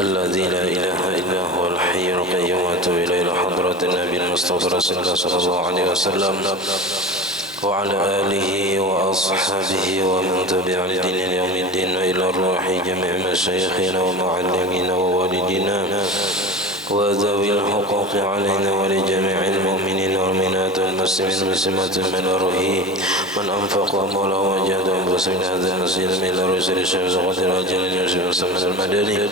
الذي لا إله إلا هو الحي القيوم وأتوب إليه حضرة النبي المصطفى رسول الله صلى الله عليه وسلم وعلى آله وأصحابه ومن تبع لدين يوم الدين إلى الروح جميع مشايخنا ومعلمينا ووالدينا وذوي الحقوق علينا ولجميع المؤمنين والمؤمنات والمسلمين والمسلمات من روحه من أنفق أمواله وجهد أنفسه من هذا المسجد من رسول الشيخ زغد الرجل يوسف مسلم المدني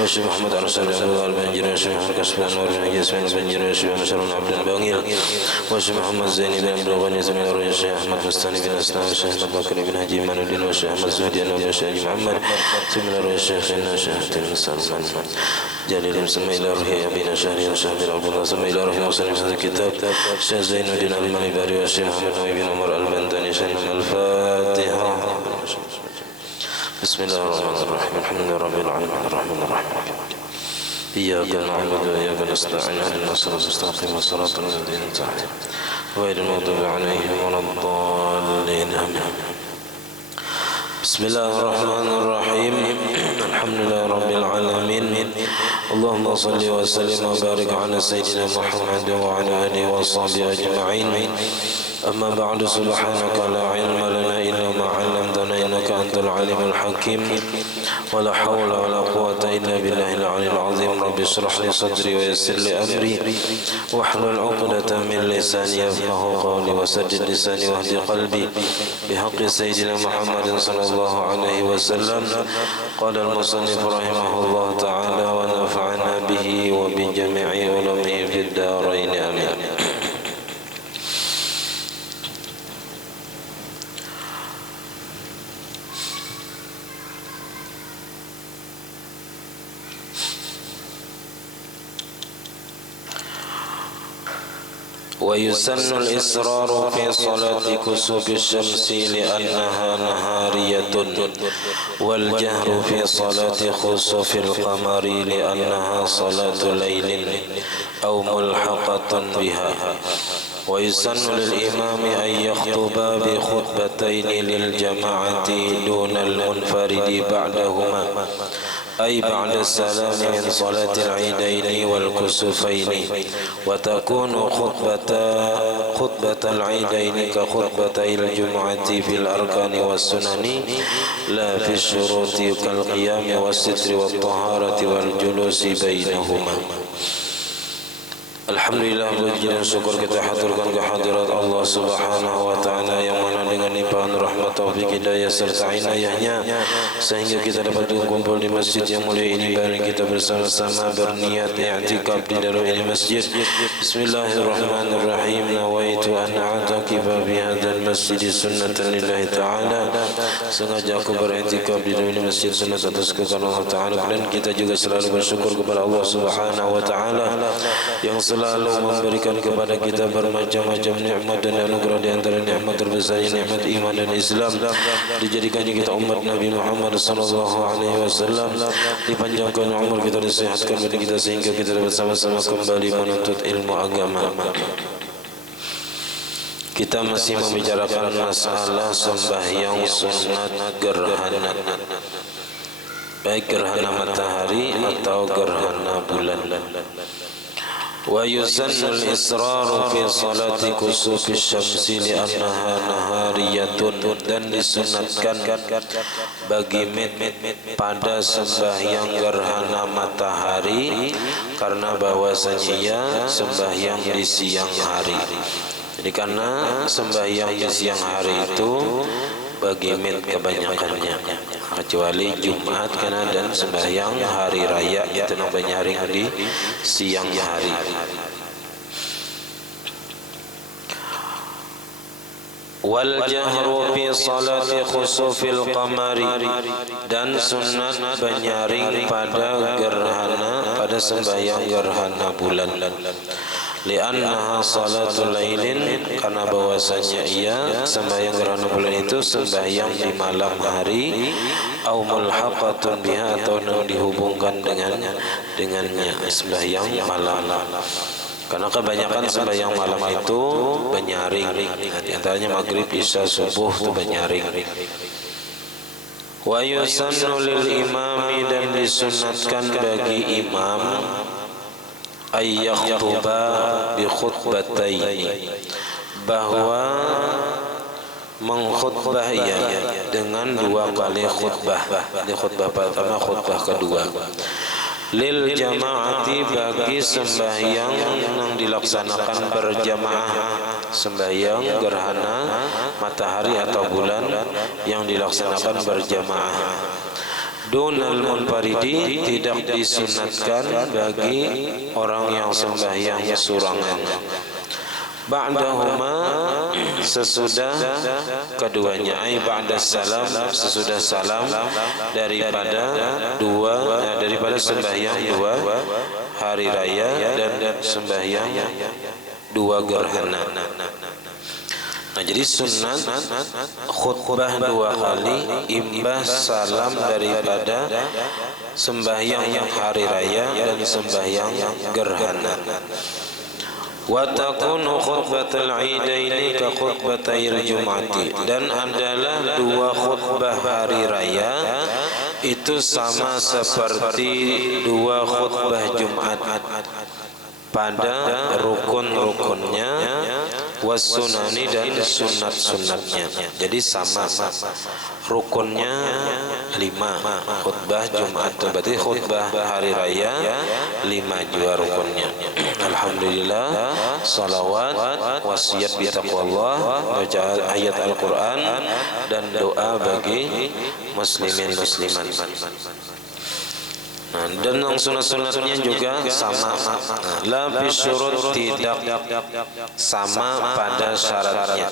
والشيخ محمد أرسل الله البنجر والشيخ محمد كسبان ورحمة جسمين البنجر والشيخ مشر عبد الباغير والشيخ محمد زيني بن عبد الغني من روح الشيخ أحمد مستاني بن أسلام والشيخ أحمد بكر بن هجي من الدين والشيخ أحمد زهدي والشيخ محمد من روح الشيخ الشيخ سلمان جليل مسمى إلى روح أبينا شهري وشهر عبد الله سمى إلى روح مسلم هذا الكتاب الشيخ زين الدين أبي المنبري والشيخ محمد نبي بن عمر البنداني شيخ الفاتحة. بسم الله الرحمن الرحيم الحمد لله رب العالمين الرحمن الرحيم إياك نعبد وإياك نستعين اهدنا الصراط المستقيم صراط الذين أنعمت عليهم غير المغضوب عليهم ولا الضالين آمين. بسم الله الرحمن الرحيم الحمد لله رب العالمين اللهم صل وسلم وبارك على سيدنا محمد وعلى آله وصحبه أجمعين. أما بعد سبحانك لا علم لنا إلا ما علمتنا إنك أنت العليم الحكيم ولا حول ولا قوة إلا بالله العلي العظيم. رب اشرح لي صدري ويسر لي أمري واحلل عقدة من لساني يفقهوا قولي وسدد لساني واهد قلبي بحق سيدنا محمد صلى الله عليه وسلم. قال المصنف رحمه الله تعالى ونفعنا به وبجميع علومه في الدارين آمين. ويسن الإصرار في صلاة كسوف الشمس لأنها نهارية والجهر في صلاة خسوف القمر لأنها صلاة ليل أو ملحقة بها. ويسن للإمام أن يخطب بخطبتين للجماعة دون المنفرد بعدهما أي بعد السلام من صلاة العيدين والكسوفين وتكون خطبة العيدين كخطبتي الجمعة في الأركان والسنن لا في الشروط كالقيام والستر والطهارة والجلوس بينهما. Alhamdulillah, puji dan syukur kita haturkan kehadirat Allah Subhanahu wa taala yang mana dengan limpahan rahmat taufik hidayah serta inayahnya sehingga kita dapat berkumpul di masjid yang mulia ini. Mari kita bersama-sama berniat i'tikaf di dalam ini masjid. Bismillahirrahmanirrahim. Nawaitu an a'takifa fi hadzal masjid sunnatan lillahi ta'ala. Sengaja aku beriktikaf di dalam ini masjid sunnah atas kehendak Allah taala, dan kita juga selalu bersyukur kepada Allah Subhanahu wa taala yang selalu memberikan kepada kita bermacam-macam nikmat dan anugerah. Di antara nikmat terbesar nikmat iman dan Islam, dijadikannya kita umat Nabi Muhammad sallallahu alaihi wasallam, dipanjangkan umur kita, disehatkan badan kita sehingga kita dapat sama-sama kembali menuntut ilmu agama. Kita masih membicarakan masalah sembahyang sunat gerhana, baik gerhana matahari atau gerhana bulan. ويسن الإصرار في صلاة كسوف الشمس لأنها نهارية, dan disunatkan bagi pada sembahyang gerhana matahari karena bahwasanya ia sembahyang di siang hari. Jadi karena sembahyang di siang hari itu bagi kebanyakannya, kecuali Jumat karena dan sembahyang hari raya itu namanya hari di siang hari. Wal jahru fi salati khusufil qamari, dan sunat penyaring pada gerhana, pada sembahyang gerhana bulan. Li'annaha salatul lailin, karena bahwasanya ia sembahyang gerhana bulan itu sembahyang di malam hari, au mulhaqatun biha, atau dihubungkan dengannya sembahyang malam. Karena kebanyakan sembahyang malam itu penyaring, di antaranya maghrib, isya, subuh itu penyaring. Wa yusannu lil imami, dan disunatkan bagi imam ay yakhtuba bi khutbataini, bahwa mengkhutbah dengan dua kali khutbah. Di khutbah pertama, khutbah kedua. Lil jamaati, bagi sembahyang yang dilaksanakan berjamaah, sembahyang gerhana matahari atau bulan yang dilaksanakan berjamaah. Dunal munfaridi, tidak disunatkan bagi orang yang sembahyang surangan. Ba'dahuma, sesudah keduanya, ai ba'da salam, sesudah salam daripada sembahyang dua hari raya dan sembahyang dua gerhana. Nah, jadi sunat khutbah dua kali imbas salam daripada sembahyang hari raya dan sembahyang gerhana. Wa takunu khutbatul idaini ka khutbatayil jum'ati, dan adalah dua khutbah hari raya itu sama seperti dua khutbah Jumat pada rukun-rukunnya, wasunani, dan sunat-sunatnya. Jadi sama, rukunnya 5, khutbah Jumat berarti khutbah hari raya 5 juga rukunnya. Alhamdulillah, salawat, wasiat bi taqwallah, baca ayat Al-Quran, dan doa bagi muslimin muslimat. Nah, dan yang sunat-sunatnya juga sama. La bisyurut, tidak sama pada syaratnya.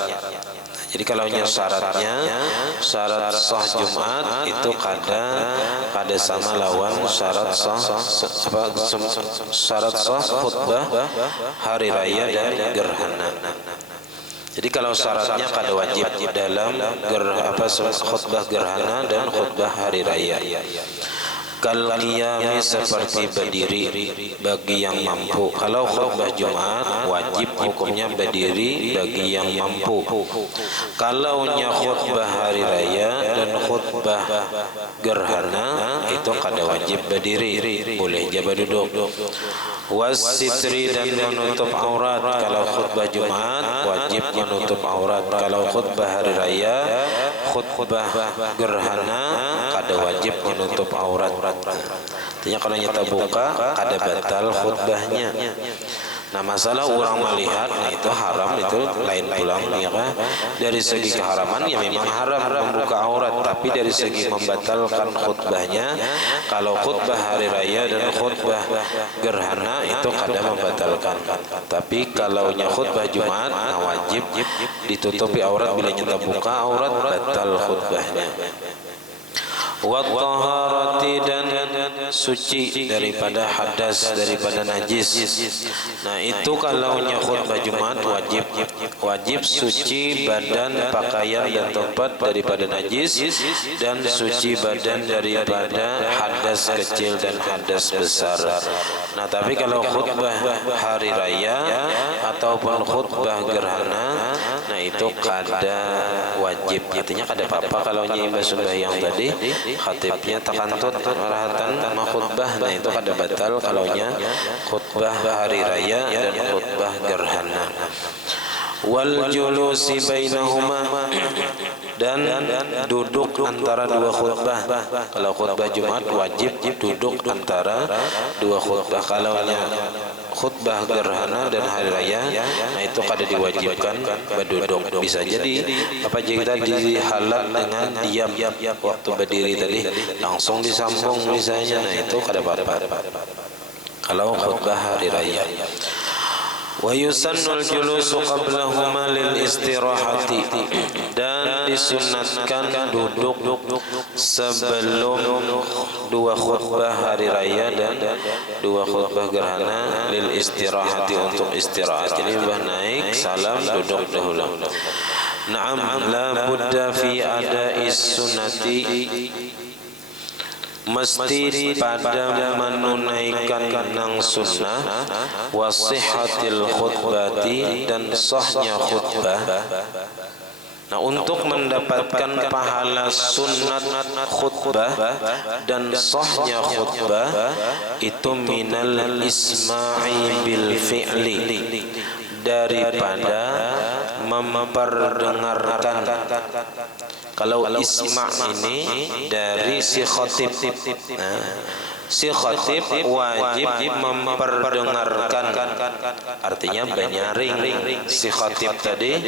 Jadi kalau syaratnya, syarat sah Jumat itu kada sama lawan syarat sah khutbah hari raya dan gerhana. Jadi kalau syaratnya kada wajib dalam khutbah gerhana dan khutbah hari raya. Kal qiyami, seperti berdiri bagi yang mampu. Kalau khutbah Jumat wajib hukumnya berdiri bagi yang mampu. Kalau khutbah hari raya dan khutbah gerhana itu kada wajib berdiri, boleh je berduduk. Wasitri, dan menutup aurat. Kalau khutbah Jumat wajib menutup aurat. Kalau khutbah hari raya, khutbah gerhana kada wajib menutup aurat. Artinya kalau nyata buka kada batal khutbahnya. Nah, masalah orang melihat, nah itu haram, itu lain pulang ya kan. Dari segi keharaman ya memang haram membuka aurat, tapi dari segi membatalkan khutbahnya, kalau khutbah hari raya dan khutbah gerhana itu kadang membatalkan. Tapi kalau khutbah Jumat, nah wajib ditutupi aurat, bila nyata buka aurat batal khutbahnya. Wa taharati, dan suci daripada hadas, daripada najis. Nah, itu kalau khutbah Jumat wajib suci badan, pakaian dan tempat daripada najis, dan suci badan daripada hadas kecil dan hadas besar. Nah, tapi kalau khutbah hari raya ataupun khutbah gerhana, nah itu kada wajib. Artinya kada apa-apa kalau imbas sembahyang tadi khatibnya takantut merahatan sama khutbah, nah itu kada batal kalau khutbah hari raya dan khutbah gerhana. Wal julusi bainahuma, dan duduk antara dua khutbah. Kalau khutbah Jumat wajib duduk antara dua khutbah. Kalau khutbah gerhana dan hari raya, nah itu kada diwajibkan berduduk. Bisa jadi apa kita dihalat dengan diam waktu berdiri tadi, langsung disambung misalnya, nah itu kada apa-apa kalau khutbah hari raya. Wa yusannul julusu qablahuma lil istirahati, dan disunatkan duduk sebelum dua khutbah hari raya dan dua khutbah gerhana lil istirahati, untuk istirahat. Jadi naik salam duduk dahulu. Na'am, la budda fi ada'is sunnati, mesti pada menunaikan nang sunnah, wasihhatil khutbati, dan sahnya khutbah, Nah, untuk mendapatkan pahala sunat khutbah dan sahnya khutbah itu minal isma'i bil fi'li, daripada memperdengarkan. Kalau isma' ini dari si khatib. Nah, si khatib wajib memperdengarkan, artinya menyaring si khatib tadi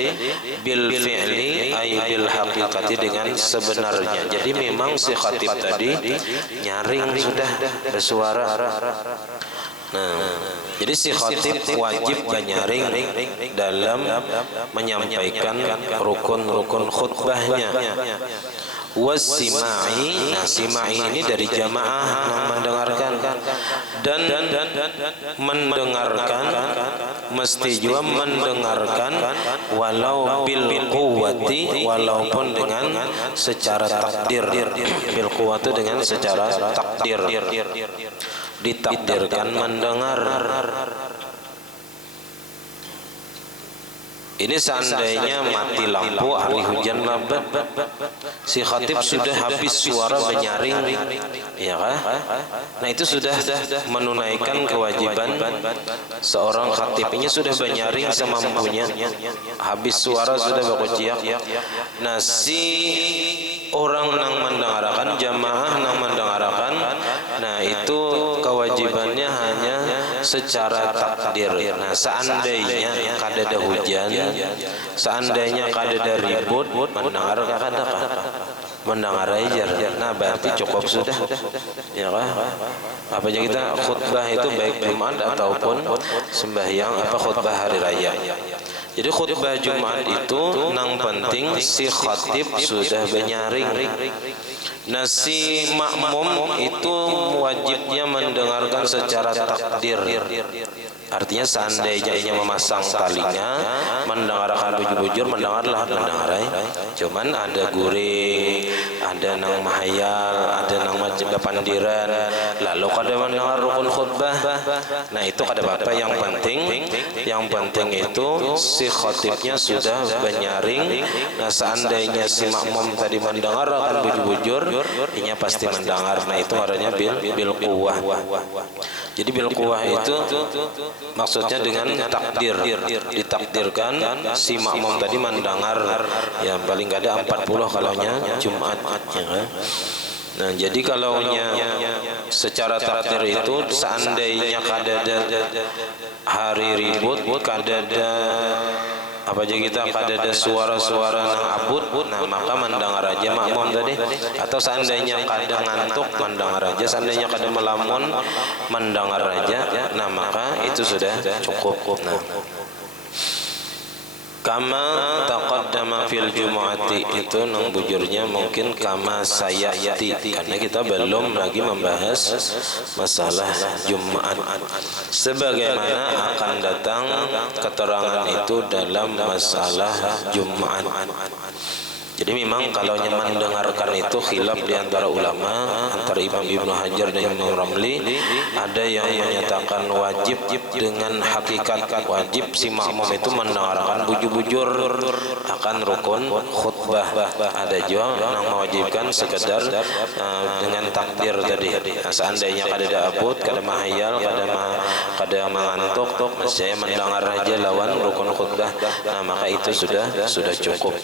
bil fi'li ay bil haqiqati, dengan sebenarnya. Jadi memang si khatib tadi nyaring sudah bersuara. Nah, jadi si khatib wajib menyaring dalam menyampaikan rukun-rukun khutbahnya. Wasima'i, nah sima'i ini dari jamaah yang mendengarkan, dan mendengarkan mesti juga mendengarkan walau bil quwwati, walaupun dengan secara takdir. Bil quwwati dengan secara takdir, ditakdirkan mendengar. Ini seandainya mati lampu, hari hujan lebat, si khatib sudah habis suara menyaring, ya kan? Nah, itu sudah menunaikan kewajiban seorang khatib. Ini sudah menyaring semampunya, habis suara sudah berkuciak. Nah, si orang yang mendengarkan, jamaah yang mendengarkan, nah itu kewajibannya hanya secara takdir. Nah, seandainya kadada hujan, seandainya kadada ribut, mendengar kada mendengar aja. Nah, berarti cukup sudah, ya kan? Apa aja kita khutbah itu baik Jumat ataupun sembahyang khutbah hari raya. Jadi khutbah Jumat itu nang penting si khatib sudah menyaring. Nah, si makmum itu wajibnya mendengarkan secara takdir. Artinya seandainya memasang talinya, mendengarkan bujur-bujur, mendengarlah, cuman ada guring, ada nang mahayal, ada nang pandiran, lalu kada mendengar rukun khutbah. Nah, itu kada apa-apa. Yang penting itu si khatibnya sudah menyaring. Nah, seandainya si makmum tadi mendengarkan bujur-bujur, inya pasti mendengar. Nah, itu artinya bil quwwah. Jadi bil quwwah itu maksudnya dengan takdir, ditakdirkan si makmum tadi mendengar, ya paling enggak ada 40 kalaunya Jumat, ya kan? Nah, jadi kalaunya secara takdir itu seandainya kadada hari ribut, kadada apa aja kita kadada suara-suara nang abut, nah maka mendengar aja makmum tadi. Atau seandainya kada ngantuk, mendengar aja. Seandainya kada melamun, mendengar aja. Nah, maka itu sudah cukup. Nah, kama taqaddama fil jumu'ati, itu nang bujurnya mungkin kama sayati, karena kita belum lagi membahas masalah Jumat. Sebagaimana akan datang keterangan itu dalam masalah Jumat. Jadi memang kalau mendengarkan itu khilaf di antara ulama, antara Imam Ibnu Hajar dan Imam Ramli. Ada yang menyatakan wajib dengan hakikat wajib si makmum itu mendengarkan bujur-bujur akan rukun khutbah. Ada juga yang mewajibkan sekedar dengan takdir tadi. Nah, seandainya kada abut, kada mahayal, kada mengantuk, saya mendengar aja lawan rukun khutbah. Nah, maka itu sudah cukup.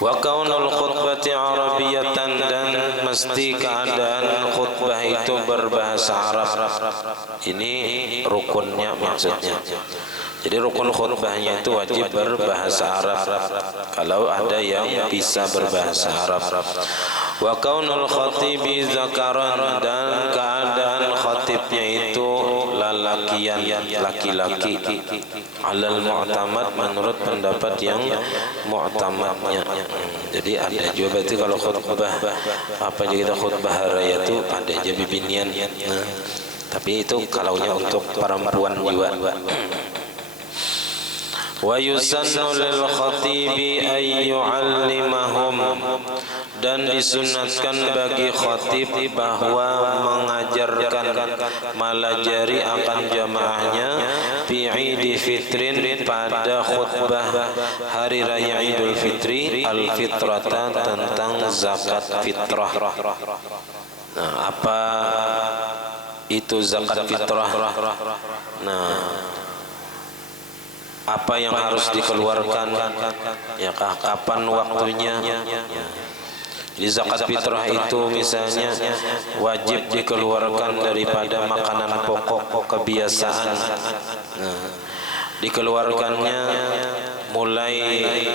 Wa kaunul khutbati arabiyatan, dan mesti keadaan khutbah itu berbahasa Arab. Ini rukunnya maksudnya. Jadi rukun khutbahnya itu wajib berbahasa Arab. Kalau ada yang bisa berbahasa Arab. Wa kaunul khatibi zakaran, dan keadaan khatibnya itu lalakian, laki-laki. Alal mu'tamad, menurut pendapat yang mu'tamadnya. Jadi ada juga berarti kalau khutbah apa aja kita khutbah raya itu ada aja bibinian. Nah, tapi itu kalaunya untuk perempuan juga. Wa yusannu lil khatibi ay yu'allimahum, Dan disunatkan bagi khatib bahwa mengajarkan malajari akan jamaahnya fi Idul Fitrin pada khutbah hari raya Idul Fitri al-fitrata tentang zakat fitrah. Nah, apa itu zakat fitrah? Nah, apa yang harus dikeluarkan? Ya, kapan waktunya? Di zakat fitrah itu misalnya wajib dikeluarkan daripada makanan pokok kebiasaan. Nah, dikeluarkannya mulai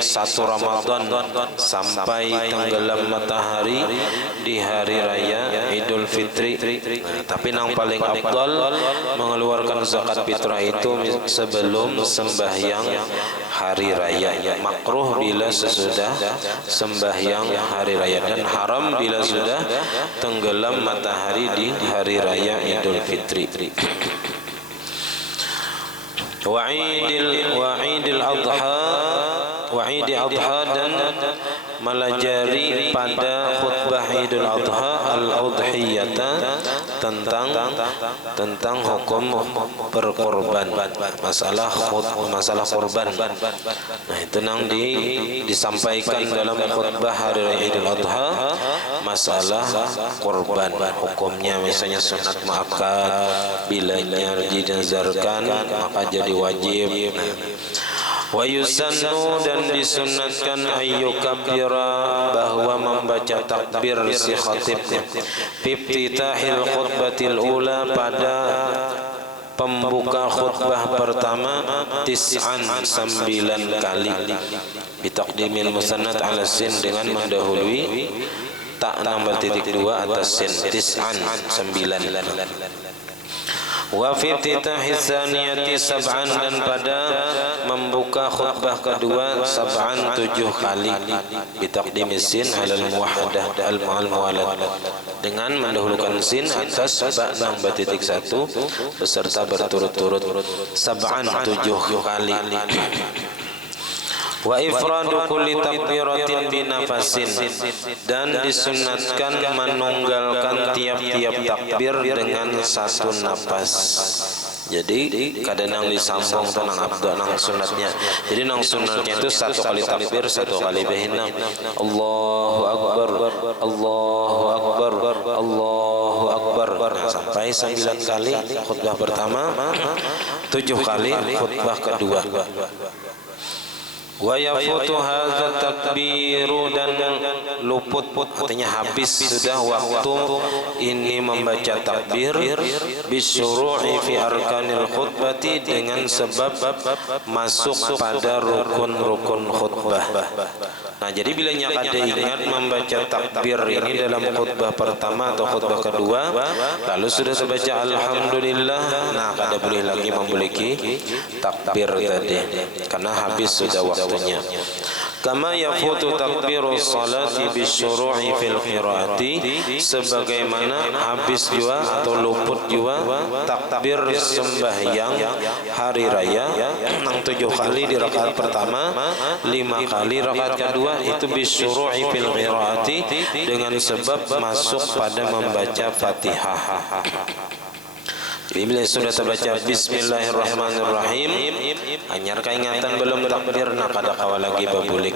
1 Ramadan sampai tenggelam matahari di hari raya Idul Fitri. Nah, tapi yang paling afdal mengeluarkan zakat fitrah itu sebelum sembahyang hari raya. Makruh bila sesudah sembahyang hari raya, dan haram bila sudah tenggelam matahari di hari raya Idul Fitri. Wa'idil adha dan melajari pada khutbah Idul Adha al-udhiyata tentang hukum berkorban, masalah korban. Nah, itu yang disampaikan dalam khutbah hari raya Idul Adha, masalah korban, hukumnya misalnya sunat muakkad, bilanya dinazarkan maka jadi wajib. Wa yusannu dan disunatkan ayyukabbira bahwa membaca takbir si khatibnya fiftitahil khutbatil ula pada pembuka khutbah pertama 9 kali bitaqdimil musannad ala sin dengan mendahului tak nomor titik 2 atas sin 9. Wa fi iftitahis tsaniyati 7 dan pada membuka khutbah kedua 7 kali bitaqdimis sin alal muwahhadah al muwalad dengan mendahulukan sin atas ba nomor titik 1 beserta berturut-turut 7 kali. Wa ifradu kulli takbiratin binafasin dan disunatkan menunggalkan tiap-tiap takbir dengan 1 nafas. Jadi kadang disambung tenang abda nang sunatnya. Jadi nang sunatnya itu 1 kali takbir, 1 kali behinang. Allahu akbar, Allahu akbar, Allahu akbar. Nah, sampai 9 kali khutbah pertama, 7 kali khutbah kedua. Wa yafutu hadza takbiru dan luput, artinya habis sudah waktu ini membaca takbir bisyuru'i fi arkanil khutbati dengan sebab masuk pada rukun-rukun khutbah. Nah, jadi bila kada ingat membaca takbir ini dalam khutbah pertama atau khutbah kedua, lalu sudah terbaca alhamdulillah, nah kada boleh lagi memiliki takbir tadi karena habis sudah waktunya. Kama yafutu takbirus salati bisyuru'i fil qiraati, sebagaimana habis juga atau luput juga takbir sembahyang hari raya yang 7 kali di rakaat pertama, 5 kali rakaat kedua itu bisyuru'i fil qiraati dengan sebab masuk pada membaca Fatihah. Bila sudah terbaca Bismillahirrahmanirrahim, hanya keingatan belum takbir, nak kada kawal lagi babulik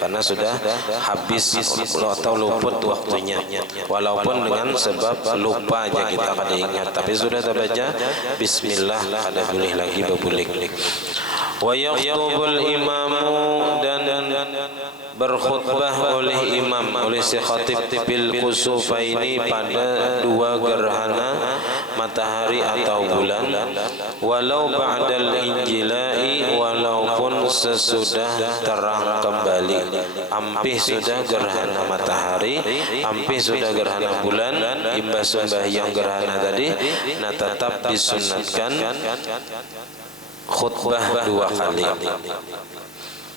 karena sudah habis atau luput waktunya. Walaupun dengan sebab lupa aja kita kada ingat, tapi sudah terbaca Bismillah, kada boleh lagi babulik. Wa yakhtubul imamu dan berkhutbah oleh imam, oleh si khatib bil kusufaini pada 2 gerhana matahari atau bulan, walau ba'dal injilai, walaupun sesudah terang kembali. Ampih sudah gerhana matahari, ampih sudah gerhana bulan, imbas sembahyang gerhana tadi, nah tetap disunatkan khutbah 2 kali.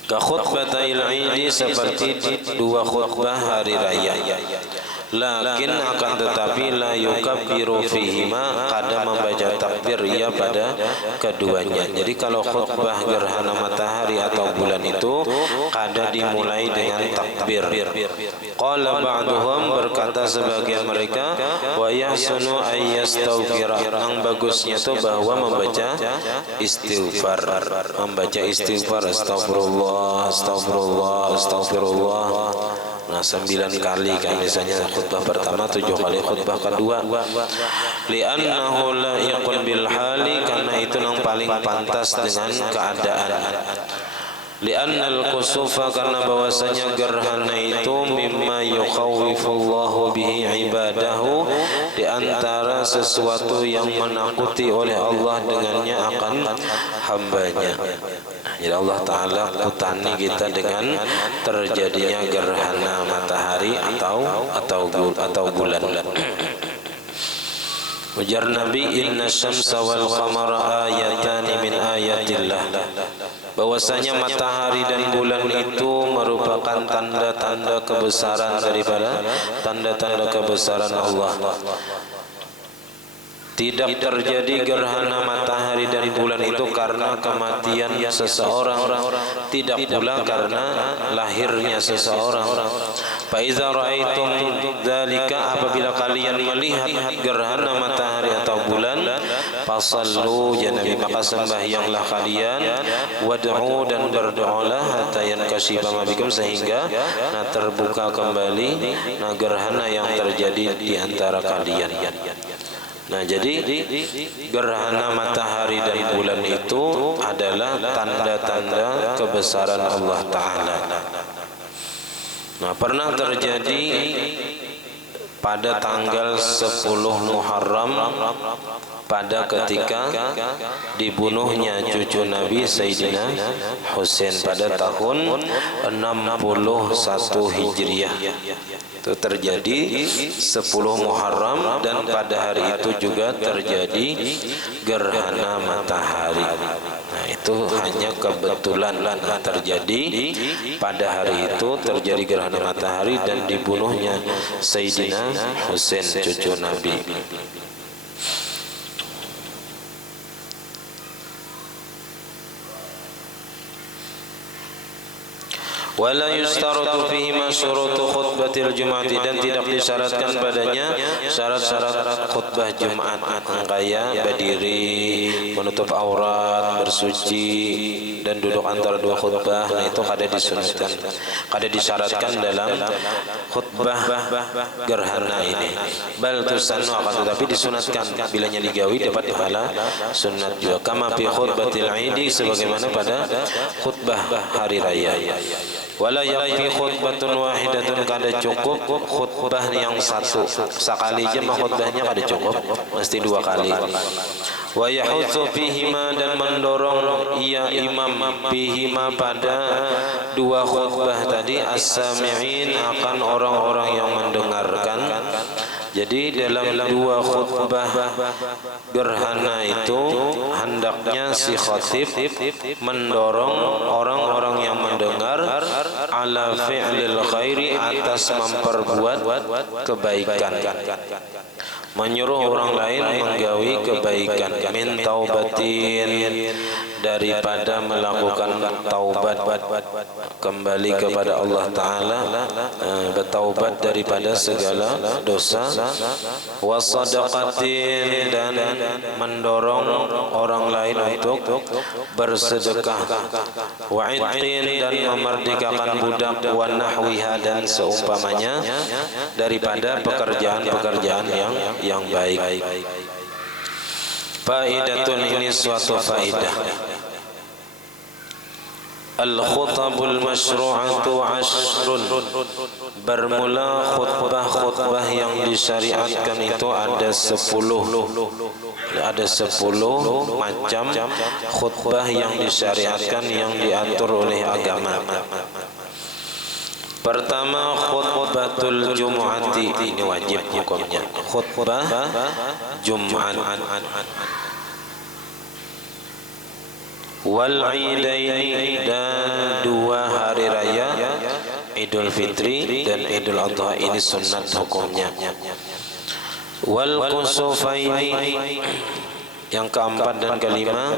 Ka khutbatil Idi, seperti 2 khutbah hari raya. lakin akan tetapi la yukabbiru fihima, kada membaca takbir ia pada keduanya. Jadi kalau khutbah gerhana matahari atau bulan itu kada dimulai dengan takbir. Qala ba'duhum, berkata sebagian mereka, wa yahsunu ayyastaghfira, yang bagusnya itu bahwa membaca istighfar, astagfirullah, astagfirullah, astagfirullah. Nah 9 kali kan misalnya khutbah pertama, 7 kali khutbah kedua. Li'annahu la'iqun bil hali, karena itu yang paling pantas dengan keadaan. Li'annal kusufa, karena bahwasanya gerhana itu mimma yukhawwifullahu bihi ibadahu, di antara sesuatu yang menakuti oleh Allah dengannya akan hambanya. Jadi Allah Ta'ala kutani kita dengan terjadinya gerhana matahari atau bulan. Ujar Nabi, inna syamsa wal qamara ayatani min ayatillah, bahwasanya matahari dan bulan itu merupakan tanda-tanda kebesaran daripada tanda-tanda kebesaran Allah. Tidak terjadi gerhana matahari dan bulan itu karena kematian seseorang, tidak pula karena lahirnya seseorang. Fa iza ra'aitum dzalika, apabila kalian melihat gerhana matahari atau bulan, fasallu, ya Nabi, maka sembahyanglah kalian, wad'u, dan berdoalah, hatta yankashifa ma bikum, sehingga terbuka kembali gerhana yang terjadi di antara kalian. Nah, jadi gerhana matahari dan bulan itu adalah tanda-tanda kebesaran Allah Ta'ala. Nah, pernah terjadi pada tanggal 10 Muharram, pada ketika dibunuhnya cucu Nabi Sayyidina Husain pada tahun 61 Hijriah. Itu terjadi 10 Muharram, dan pada hari itu juga terjadi gerhana matahari. Nah, itu hanya kebetulan terjadi pada hari itu, terjadi gerhana matahari dan dibunuhnya Sayyidina Husain cucu Nabi. Wala yustaratu fihi ma syurutu khutbatil Jum'ati, dan tidak disyaratkan padanya syarat-syarat khutbah Jumat, kaya berdiri, menutup aurat, bersuci, dan duduk antara dua khutbah. Nah, itu kada disunatkan, kada disyaratkan dalam khutbah gerhana ini. Bal tusannu, akan tetapi disunatkan, bilanya digawi dapat pahala sunat juga. Kama fi khutbatil Idi, sebagaimana pada khutbah hari raya. Wala yakfi khutbatun wahidatun, kada cukup khutbah yang satu, sekali aja mah khutbahnya kada cukup, mesti 2 kali. Wa yahutsu fihima, dan mendorong ia imam fihima pada 2 khutbah tadi, as-sami'in, akan orang-orang yang mendengarkan. Jadi dalam 2 khutbah gerhana itu hendaknya si khatib mendorong orang-orang yang mendengar ala fi'lil khairi, atas memperbuat kebaikan, menyuruh orang lain menggawi kebaikan, min taubatin, daripada melakukan taubat, kembali kepada Allah Ta'ala, bertaubat daripada segala dosa, wasadaqatin, dan mendorong orang lain untuk bersedekah, wa'idqin, dan memerdekakan budak, wa nahwiha, dan seumpamanya daripada pekerjaan-pekerjaan yang baik. Faidatun, ini suatu faidah. Al-khutabul masyru'atu ashrun, bermula khutbah-khutbah yang disyariatkan itu ada 10. Ada 10 macam khutbah yang disyariatkan, yang diatur oleh agama. Pertama, khutbatul Jum'ati, ini wajib hukumnya, khutbah Jumat. Wal idaini, dan 2 hari raya Idul Fitri dan Idul Adha ini sunat hukumnya. Wal kusufaini, yang keempat dan kelima,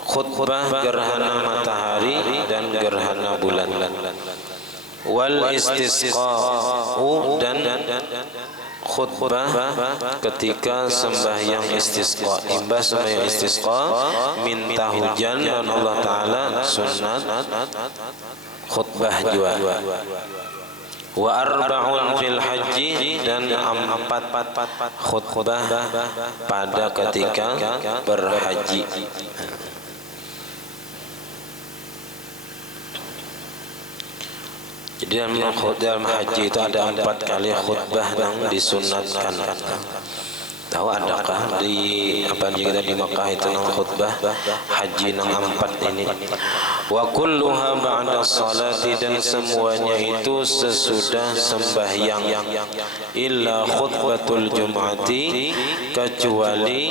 khutbah gerhana matahari dan gerhana bulan. Wal istisqa'u, dan khutbah ketika sembahyang istisqa. Imbas sembahyang istisqa, minta hujan dan Allah Ta'ala, sunat khutbah juga. Wa arba'un fil haji, dan 4 khutbah pada ketika berhaji. Jadi dalam haji itu ada 4 kali khutbah yang disunatkan. Tahu adakah di jika di Makkah itu nang khutbah haji nang 4 ini? Wa kulluha ba'da salati, dan semuanya itu sesudah sembahyang, illa khutbatul jum'ati, kecuali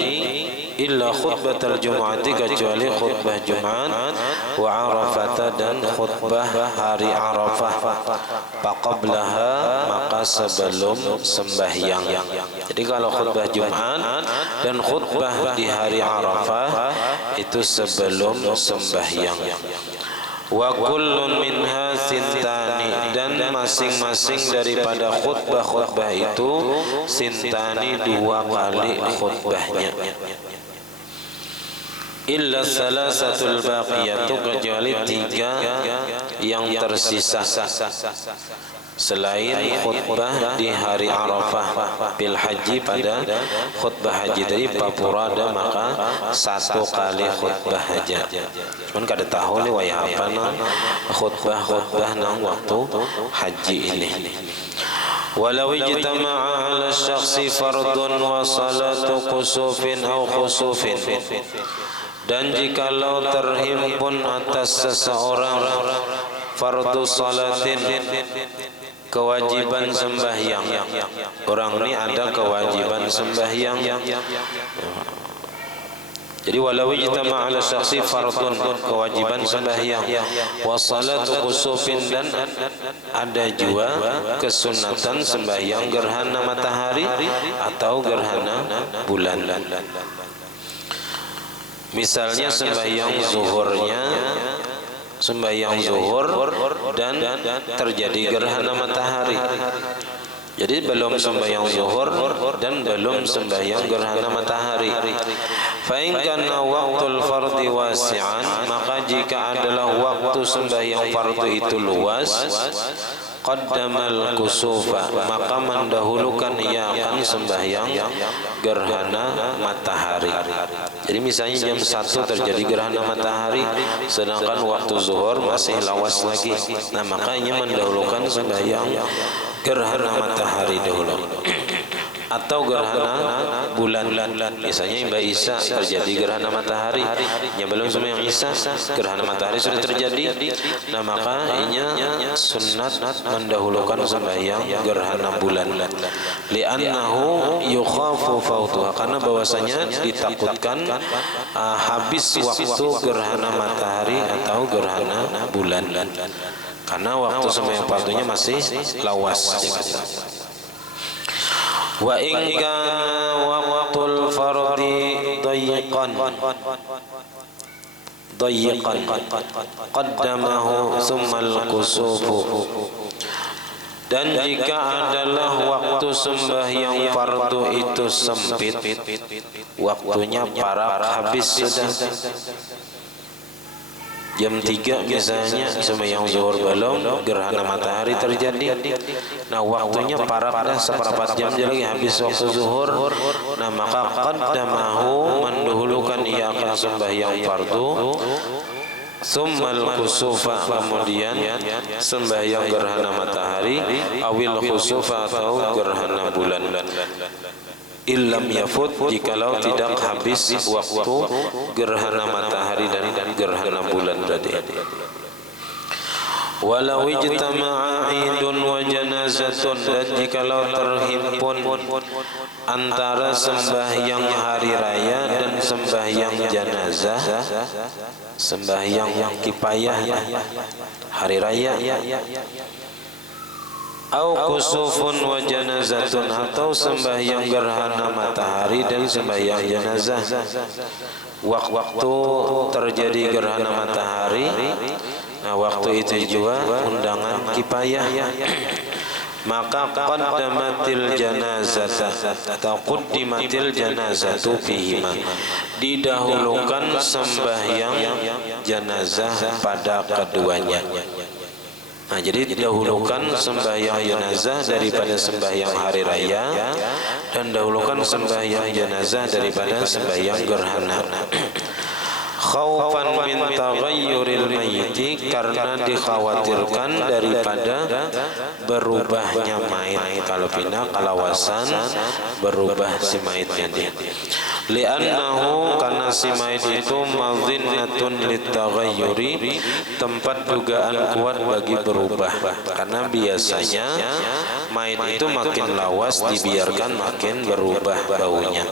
kecuali khutbah Jumat, wa Arafah, dan khutbah hari Arafah, faqablaha, maka sebelum sembahyang. Jadi kalau khutbah Jumat dan khutbah di hari Arafah itu sebelum sembahyang. Wa kullun minha sintani, dan masing-masing daripada khutbah itu sintani, 2 kali khutbahnya. Illa salasatul baqiyatu, kecuali 3 yang tersisa selain khutbah di hari Arafah. Bil haji, pada khutbah haji tadi papurada, maka 1 kali khutbah aja. Cuman kada tahu nih waya apa nang khutbah nang waktu haji ini. Walau ijtama'a 'ala syakhsi fardun wa salatu kusufin aw khusufin, dan jikalau terhimpun atas seseorang fardu salatin, kewajiban sembahyang. Orang ini ada kewajiban sembahyang. Jadi walau ijtama'a 'ala syakhsi fardun, kewajiban sembahyang, wa salatu kusufin, dan ada juga kesunatan sembahyang gerhana matahari atau gerhana bulan. Misalnya sembahyang zuhur dan terjadi gerhana matahari. Jadi belum sembahyang zuhur dan belum sembahyang gerhana matahari. Fa in kana waqtul fardhi wasi'an, maka jika adalah waktu sembahyang fardu itu luas, qaddamal kusufa, maka mendahulukan ia akan sembahyang gerhana matahari. Jadi misalnya jam 1 terjadi gerhana matahari, sedangkan waktu zuhur masih lawas lagi, nah makanya mendahulukan sembahyang gerhana matahari dahulu. Atau gerhana bulan, misalnya Mbak Isa terjadi gerhana matahari, yang belum sembahyang Isa gerhana matahari sudah terjadi, nah maka inya sunat mendahulukan sembahyang gerhana bulan. Li'annahu yukhafu fautuha, karena bahwasanya ditakutkan habis waktu gerhana matahari atau gerhana bulan, karena waktu sembahyang fardunya masih lawas. Wa in kana waqtul fardhi dayiqan qaddamahu tsummal kusufu, dan jika adalah waktu sembahyang fardu itu sempit, waktunya parak habis sudah, jam 3 misalnya sembahyang zuhur belum, gerhana matahari terjadi, nah waktunya parak dah, seperempat jam lagi habis waktu zuhur, nah maka qaddamahu, mendahulukan ia akan sembahyang fardu, tsummal kusufa, kemudian sembahyang gerhana matahari, awil kusufa, atau gerhana bulan. Illam yafut, jikalau tidak habis waktu gerhana matahari dan gerhana bulan tadi. Walau ijtama'a 'idun wa janazatun, dan jikalau terhimpun antara sembahyang hari raya dan sembahyang janazah, sembahyang kifayah hari raya au kusufun wa janazatun, atau sembahyang gerhana matahari dan sembahyang jenazah. Waktu terjadi gerhana matahari, nah waktu itu juga undangan kifayah, maka qaddamatil janazata atau quddimatil janazatu fihima, didahulukan sembahyang jenazah pada keduanya. Nah, jadi didahulukan sembahyang jenazah daripada sembahyang hari raya, dan dahulukan sembahyang jenazah daripada sembahyang gerhana. Khaufan min taghayyuril mayyiti, karena dikhawatirkan daripada berubahnya mayit, kalau pindah kalawasan berubah si mayitnya dia. Li'annahu, karena si mayit itu madhinnatun litaghayyuri, tempat dugaan kuat bagi berubah, karena biasanya mayit itu makin lawas dibiarkan makin berubah baunya.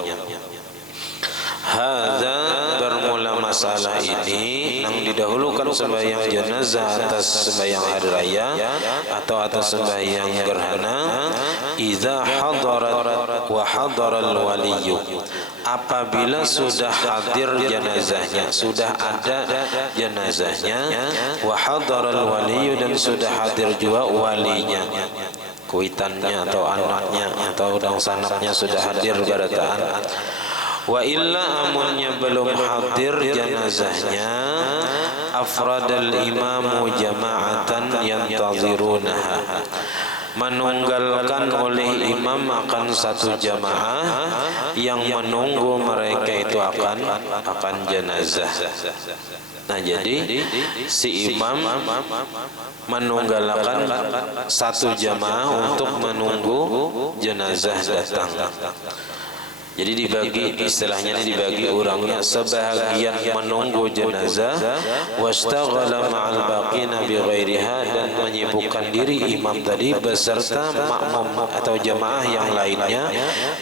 Hadza, bermula masalah ini yang didahulukan sembahyang jenazah atas sembahyang hari raya atau atas sembahyang gerhana, idza hadarat wa hadaral waliyyu, apabila sudah hadir jenazahnya, sudah ada jenazahnya, wa hadaral waliyyu, dan sudah hadir juga walinya, kuitannya atau anaknya atau dangsanaknya sudah hadir barataan. Wa illa, amunnya belum hadir jenazahnya, afradal imamu jama'atan yantazirunaha, menunggalkan oleh imam akan satu jamaah yang menunggu mereka itu akan jenazah. Nah, jadi si imam menunggalkan satu jamaah untuk menunggu jenazah datang. Jadi dibagi, istilahnya dibagi orangnya, sebahagian menunggu jenazah, wastaghala ma'al baqina bi ghairiha, dan menyibukkan diri imam tadi beserta makmum atau jamaah yang lainnya,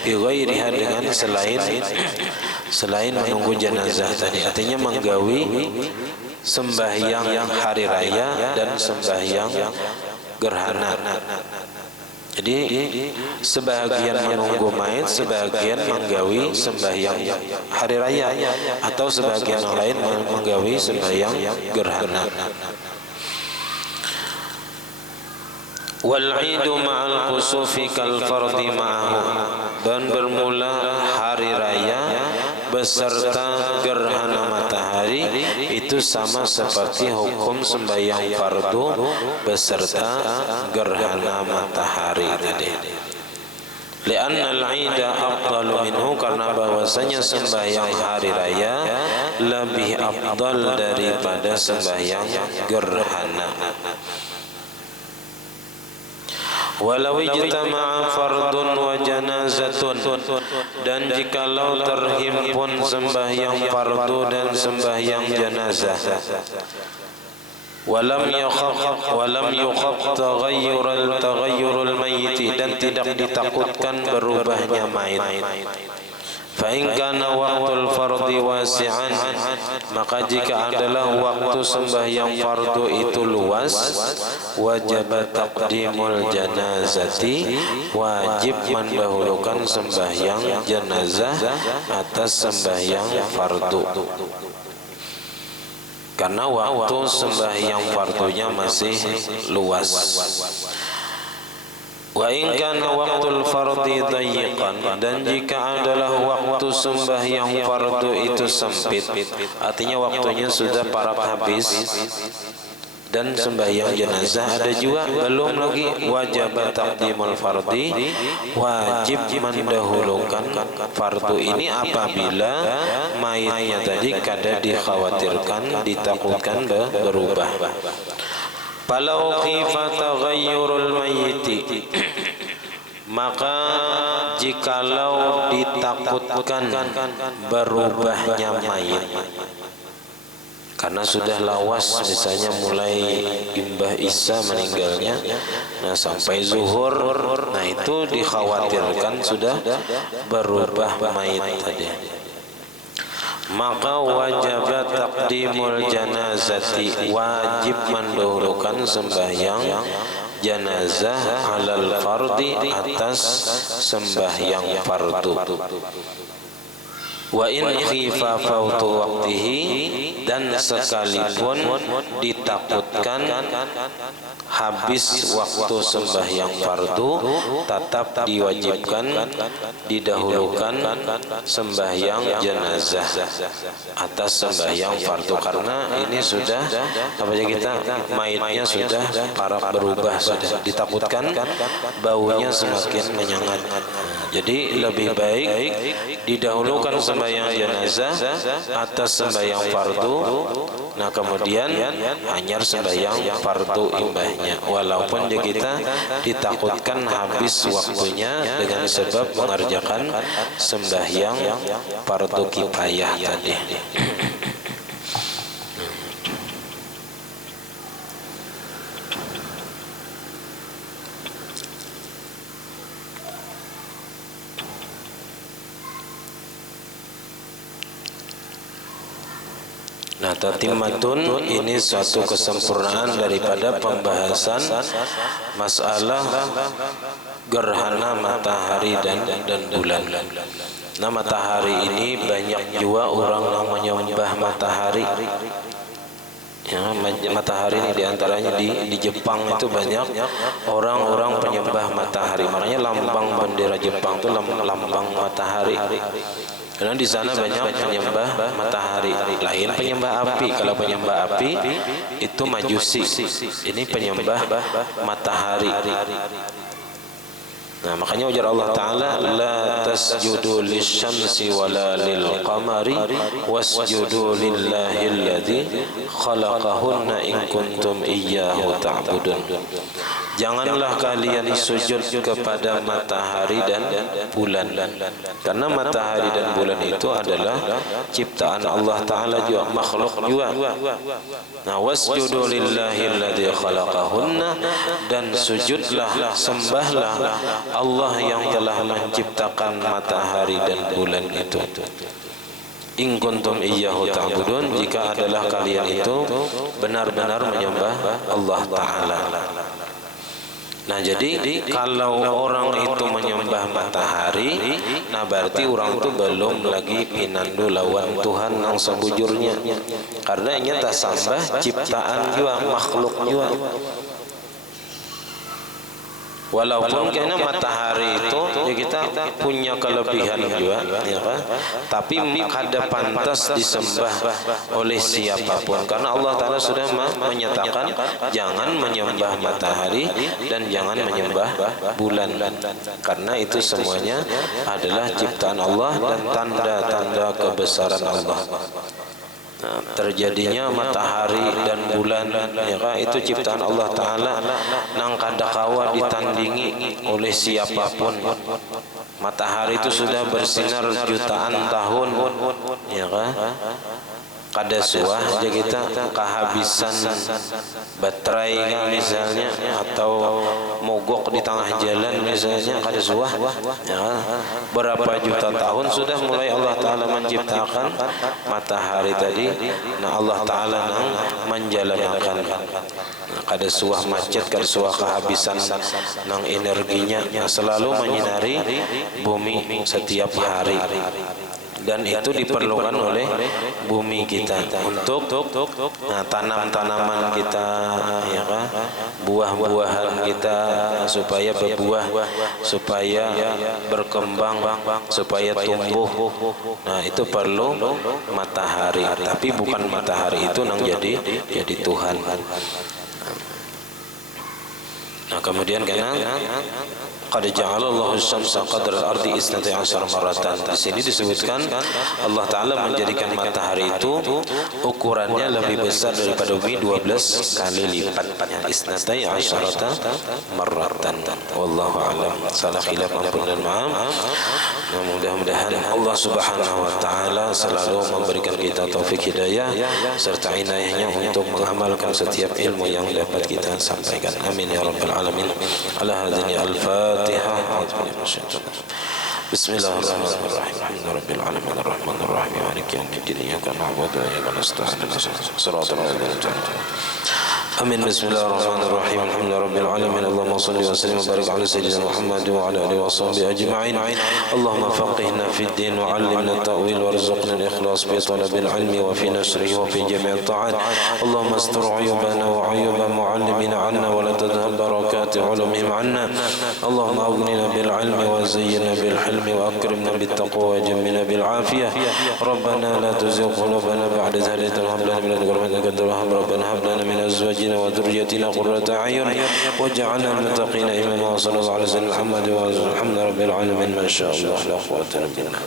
bi ghairiha, dengan selain menunggu jenazah tadi. Artinya menggawi sembahyang hari raya dan sembahyang gerhana. Jadi sebahagian menunggu mayit, sebahagian menggawi sembahyang hari raya, atau sebahagian yang lain menggawi sembahyang gerhana. Wal 'idu ma'al kusufi kal fardhi ma'ahu, dan bermula hari raya beserta gerhana matahari itu sama seperti hukum sembahyang fardu beserta gerhana matahari tadi. Li'anna al-'ida afdalu minhu, karena bahwasanya sembahyang hari raya lebih afdal daripada sembahyang gerhana. Walau ijtama'a fardun wa janazatun, dan jikalau terhimpun sembahyang fardu dan sembahyang jenazah, walam yukhaf taghayyurul mayyiti, dan tidak ditakutkan berubahnya mayit. Fa in kana waqtul fardhi wasi'an, maka jika adalah waktu sembahyang fardu itu luas, wajib taqdimul janazati, wajib mendahulukan sembahyang jenazah atas sembahyang fardu, karena waktu sembahyang fardunya masih luas. Wa in kana waqtul fardhi dayyiqan, dan jika adalah waktu sembahyang fardu itu sempit, artinya waktunya sudah parah habis, dan sembahyang jenazah ada juga belum lagi, wajib taqdimul fardhi, wajib mendahulukan fardu ini apabila mayitnya tadi kada dikhawatirkan, ditakutkan berubah. Falau khifa taghayyurul mayyiti, maka jikalau ditakutkan berubahnya mayit, karena sudah lawas, misalnya mulai imbah isya meninggalnya, nah sampai zuhur, nah itu dikhawatirkan sudah berubah mayit tadi, maka wajib taqdimul janazati, wajib mendahulukan sembahyang jenazah alal fardi atas sembahyang fardu. Wa in khifa fautu waqtihi, dan sekalipun ditakutkan habis waktu sembahyang fardu, tetap diwajibkan didahulukan sembahyang jenazah atas sembahyang fardu, karena ini sudah apa ya, kita mayitnya sudah parah berubah, sudah ditakutkan baunya semakin menyengat. Jadi lebih baik didahulukan sembahyang jenazah atas sembahyang fardu. Nah kemudian hanyar sembahyang fardu imbahnya, walaupun kita ditakutkan habis waktunya dengan sebab mengerjakan sembahyang fardu kifayah tadi. Nah, tatimmatun ini suatu kesempurnaan daripada pembahasan masalah gerhana matahari dan bulan. Nah, matahari ini banyak juga orang yang menyembah matahari. Ya, matahari ini diantaranya di Jepang itu banyak orang-orang penyembah matahari. Makanya lambang bendera Jepang itu lambang matahari. Karena di sana banyak penyembah matahari. Lain penyembah api. Kalau penyembah api itu majusi. Ini penyembah matahari. Nah, makanya ujar Allah Ta'ala, la tasjudu lisyamsi wala lil qamari wasjudu lillahi alladhi khalaqahunna in kuntum iyyahu ta'budun. Janganlah kalian sujud kepada matahari dan bulan, karena matahari dan bulan itu adalah ciptaan Allah Ta'ala juga, makhluk juga. Nah, wasjudu lillahi alladhi khalaqahunna, dan sujudlah, sembahlah Allah yang telah menciptakan matahari dan bulan itu. In kuntum iyyahu ta'budun, jika adalah kalian itu benar-benar menyembah Allah Ta'ala. Nah, jadi kalau orang itu menyembah matahari, nah berarti orang itu belum lagi pinandu lawan Tuhan yang sebujurnya, karena ini tak sambah ciptaan juga, makhluk juga. Walaupun karena matahari itu ya kita punya kelebihan juga, ya kan? Tapi kada pantas disembah oleh siapapun, karena Allah Ta'ala sudah menyatakan jangan menyembah matahari dan jangan menyembah bulan, karena itu semuanya adalah ciptaan Allah dan tanda-tanda kebesaran Allah. Nah, terjadinya matahari dan bulan, ya kan, itu ciptaan Allah Ta'ala nang kadakawa ditandingi oleh siapapun. Matahari itu sudah bersinar jutaan tahun, ya kan, kada suah aja kita kehabisan baterai misalnya, atau mogok di tengah jalan misalnya, kada suah, ya, berapa juta tahun sudah mulai Allah Ta'ala menciptakan matahari tadi. Nah, Allah Ta'ala nang menjalankan, nah, kada suah macet, kada suah kehabisan nang energinya, yang selalu menyinari bumi setiap hari. Dan itu diperlukan oleh bumi kita untuk tanam-tanaman kita, ya kan, buah-buahan kita supaya berbuah, supaya berkembang, supaya tumbuh. Nah, itu perlu matahari, tapi bukan matahari itu nang jadi Tuhan. Nah, kemudian karena qad ja'alallahu asy-syamsa qadra al-ardi 12 maratan. Di sini disebutkan Allah Ta'ala menjadikan matahari itu ukurannya lebih besar daripada bumi 12 kali lipat, 12 maratan. Wallahu a'lam. Salah khilaf ampun dan maaf. Nah, mudah-mudahan Allah Subhanahu wa Ta'ala selalu memberikan kita taufik hidayah serta inayahnya untuk mengamalkan setiap ilmu yang dapat kita sampaikan. Amin ya rabbal alamin. Ala hadhihi al-Fatihah. Bismillahirrahmanirrahim. Alhamdulillahirabbil alamin arrahmanir rahim maliki yaumiddin iyyaka na'budu wa iyyaka nasta'in ihdinas siratal ladzina an'amta 'alaihim. Amin. Bismillahirrahmanirrahim. Alhamdulillahirabbil alamin. Allahumma shalli wa sallim wa barik ala sayyidina Muhammad wa ala alihi wa sahbihi ajma'in. Allahumma faqihna fid din wa 'allimna at-ta'wil warzuqna al-ikhlas fi talabil ilmi wa fi nashrihi wa fi jami' at-ta'at. Allahumma astur 'uyubana wa 'uyuba mu'allimina 'anna wa la tadhhab barakati 'ulumihim 'anna. Allahumma aghnina bil 'ilmi wa zayyinna bil hilmi wa akrimna bit taqwa wa jammilna bil 'afiyah. Rabbana la tuzigh qulubana ba'da idh hadaytana wa hab lana min ladunka rahmatan innaka antal wahhab. Rabbana hab lana min azwajina وذريتنا قرة أعين واجعلنا للمتقين إماما. وصلى الله على سيدنا محمد وعلى آله رب العالمين. ما شاء الله لا قوة إلا بالله.